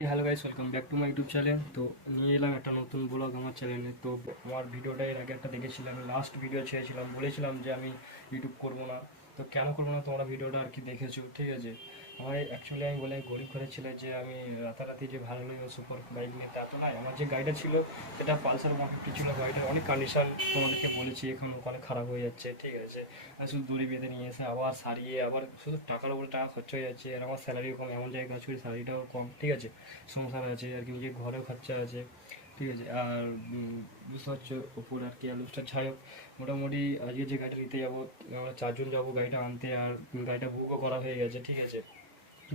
Hello guys, welcome back to my YouTube channel. তো নিয়ে এলাম একটা নতুন ব্লগ আমার চ্যানেলে। তো আমার ভিডিওটা এর আগে একটা দেখেছিলাম, লাস্ট ভিডিও ছেড়েছিলাম, বলেছিলাম যে আমি ইউটিউব করবো না। তো কেন করবো না, তোমরা ভিডিওটা আর কি দেখেছো, ঠিক আছে। আমার অ্যাকচুয়ালি আমি বলে গরিব ঘরের ছেলে যে আমি রাতারাতি যে ভালো সুপার বাইক নিয়ে তা তো নয়। আমার যে গাড়িটা ছিল সেটা পালসার 150 ছিল। গাড়িটার অনেক কন্ডিশন তোমাদেরকে বলেছি, এখন অনেক খারাপ হয়ে যাচ্ছে, ঠিক আছে। আর শুধু দড়ি বেঁধে নিয়ে এসে আবার সারিয়ে আবার শুধু টাকার উপরে টাকা খরচা হয়ে যাচ্ছে। আর আমার স্যালারিও কম, এমন জায়গায় কাজ করি স্যালারিটাও কম, ঠিক আছে। সংসার আছে আর কি, নিজের ঘরেও খরচা আছে, ঠিক আছে। আর বুঝতে পারছো ওপর আর কি আলুসটা ছাই হোক। মোটামুটি আজকে যে গাড়িটা নিতে যাবো, আমরা 4 জন যাবো গাড়িটা আনতে। আর গাড়িটা বুকও করা হয়ে গেছে, ঠিক আছে।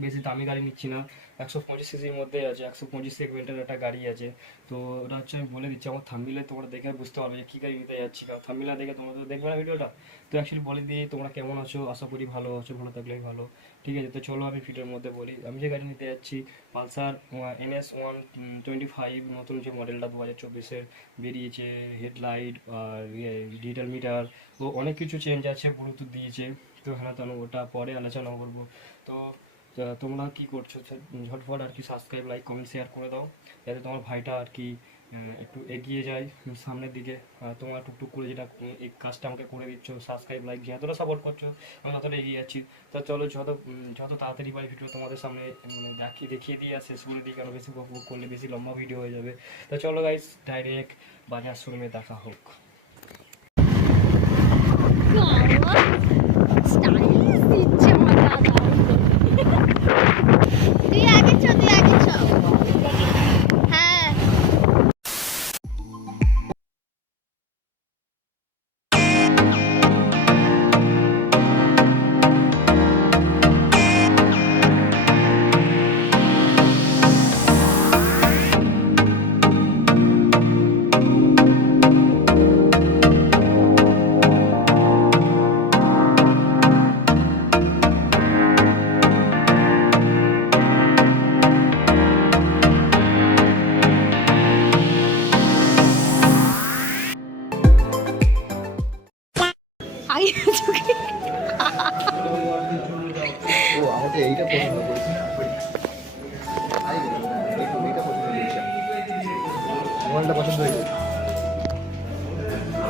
বেশি দামি গাড়ি নিচ্ছি না, 125 সিসির মধ্যে আছে, 125 সেগমেন্টের একটা গাড়ি আছে। তো ওটা হচ্ছে আমি বলে দিচ্ছি, আমার থাম্বনেলে তোমরা দেখে বুঝতে পারবে যে কী গাড়ি নিতে যাচ্ছি। থাম্বনেলে দেখে তোমরা তো দেখবে না ভিডিওটা। তো অ্যাকচুয়ালি বলে দিই তোমরা কেমন আছো, আশা করি ভালো আছো, ভালো থাকলেই ভালো, ঠিক আছে। তো চলো আমি ভিডিওর মধ্যে বলি আমি যে গাড়ি নিতে যাচ্ছি। পালসার NS 125, নতুন যে মডেলটা 2024-এর বেরিয়েছে। হেডলাইট আর ডিজিটাল মিটার ও অনেক কিছু চেঞ্জ আছে, ব্লুটুথ দিয়েছে। তো হ্যাঁ, তাহলে ওটা পরে আলোচনা করবো। তো তোমরা কি করছো, ঝটফট আর কি সাবস্ক্রাইব, লাইক, কমেন্ট, শেয়ার করে দাও, যাতে তোমার ভাইটা আর কি একটু এগিয়ে যায় সামনের দিকে। তোমরা টুকটুক করে যেটা এই কাজটা আমাকে করে দিচ্ছ, সাবস্ক্রাইব, লাইক, যতটা সাপোর্ট করছো আমি ততটা এগিয়ে যাচ্ছি। তা চলো, যত তাড়াতাড়ি পারি ভিডিও তোমাদের সামনে মানে দেখিয়ে দিয়ে আর শেষ করে দিই, কারণ বেশি বক করলে বেশি লম্বা ভিডিও হয়ে যাবে। তো চলো গাইস, ডাইরেক্ট বাজার শোরুমে দেখা হোক।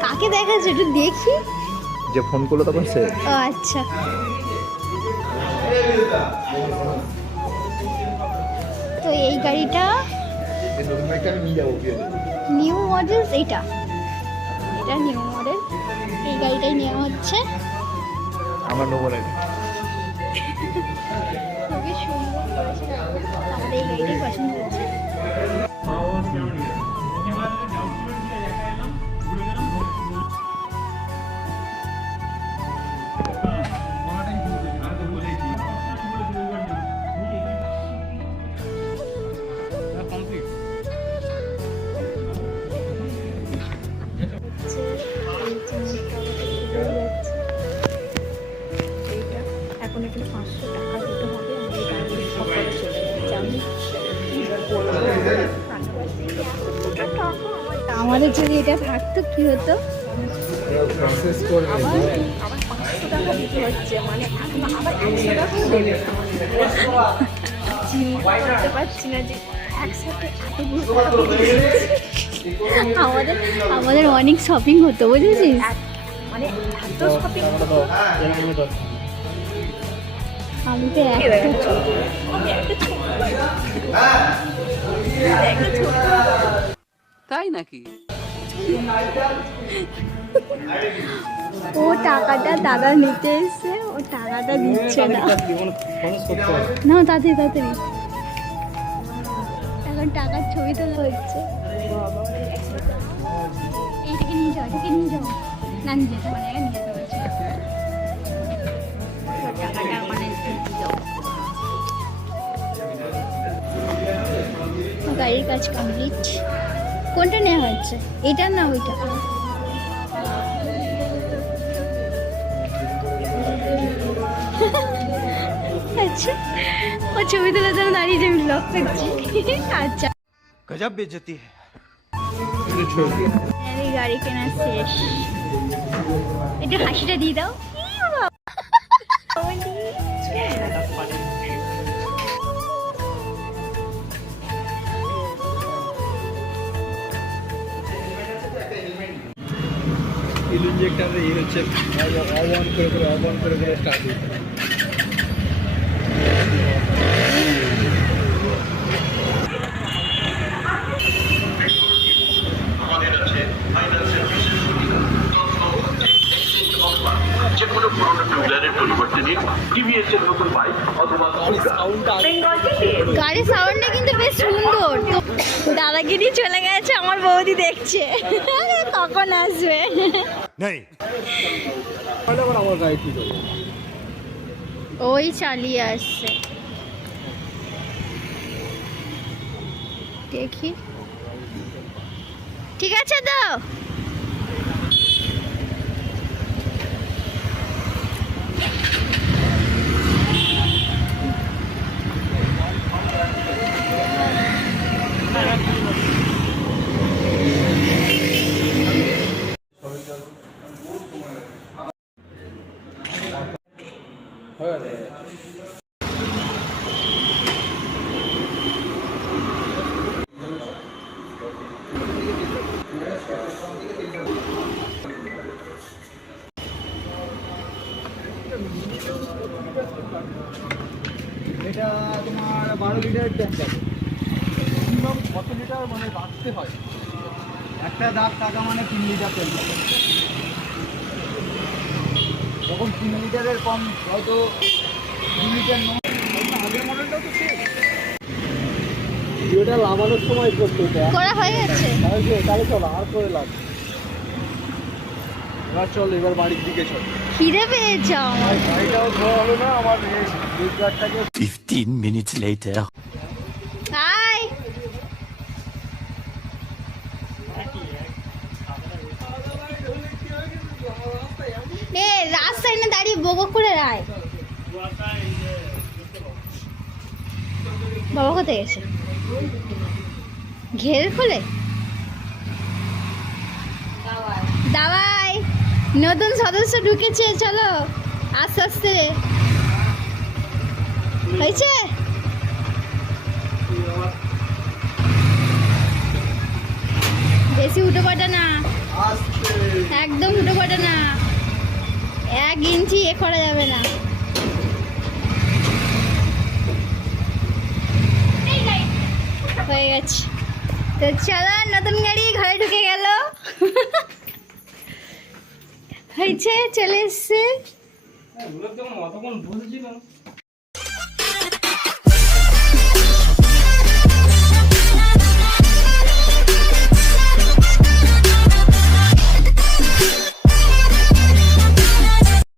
কাকে দেখাচ্ছে একটু দেখি, যে ফোন করলো তখন সে। ও আচ্ছা, তো এই গাড়িটা নিউ মডেল, এটা নিউ মডেল, এই গাড়িটাই নেওয়া হচ্ছে। আমার নেবো না। খুবই সুন্দর করেছে, আমাদের এই গাড়িটাই পছন্দ হচ্ছে। এখন এখানে 500 টাকা দিতে হবে, আমাদের যদি এটা থাকতো কি হতো, আবার 500 টাকা দিতে হচ্ছে, মানে আবার 100 টাকা দেবে। করতে পারছি না যে একসাথে আমাদের অনেক শপিং হতো, বুঝেছিস, মানে এত শপিং। আমি তো তাই নাকি? ও টাকাটা দাদা নিতে এসে ও টাকাটা দিচ্ছে না, না তাড়াতাড়ি এখন টাকার ছবি তোলা হচ্ছে। এইটাকে নিয়ে যাও, এটাকে নিয়ে যাও, না নিয়ে যেতে মানে নিয়ে যেতে পারছি টাকাটা মানে যাও। গাড়ির কাজ কমপ্লিট। কোনটা নেওয়া হচ্ছে, এটা না ওইটা? আচ্ছা, ও ছবি তোলার জন্য দাঁড়িয়ে যে ব্লগ করছি। আচ্ছা, গজব বেজতি এই গাড়ি কেনা শেষ। একটু হাসিটা দিয়ে দাও। ইঞ্জেক্টারে এই হচ্ছে অন করে স্টার্ট হচ্ছে। যে কোনো পুরোনো টুইলারের পরিবর্তে নিন টিভিএস এর নতুন বাইক অথবা গাড়ির সাউন্ডটা কিন্তু বেশ সুন্দর। তো দাদাগিরি চলে গেছে, আমার বৌদি দেখছে কখন আসবে। আমার গাড়ি ঠিক হবে। ওই চালিয়ে আসছে, দেখি ঠিক আছে তো। এটা তোমার 12 লিটারের ট্যাঙ্ক আছে। মিনিমাম কত লিটার মানে রাখতে হয়? একটা দাগ টাকা মানে 3 লিটার তেল লাগে। যখন 3 লিটারের কম হয়তো 2 লিটার নয়। আগের মডেলটাও তো ঠিক। ভিডিওটা লাগানোর সময় করতে হতো। করা হয়ে গেছে, তাহলে চলো আর করে লাভ। এবার চল, এবার বাড়ির দিকে চল। খিদে পেয়েছে আমার। গাড়িটাও ধোয়া হলো না আমার, এই গাড়িটাকে 15 minutes later. হাই, এ রাস্তায় না দাঁড়িয়ে বকবক করে রায়। বাবা কোথায় গেছে? ঘের খোলে দাওয়াই, নতুন সদস্য ঢুকেছে, চলো আস্তে আস্তে। হয়েছে বেশি উঠে পড়ে না, একদম উঠে পড়ে না, 1 ইঞ্চি এ করা যাবে না। হয়ে গেছে তো চলো, নতুন গাড়ি ঘরে ঢুকে গেল। হয়েছে, চলে এসছে। অতক্ষণ বসেছিলাম।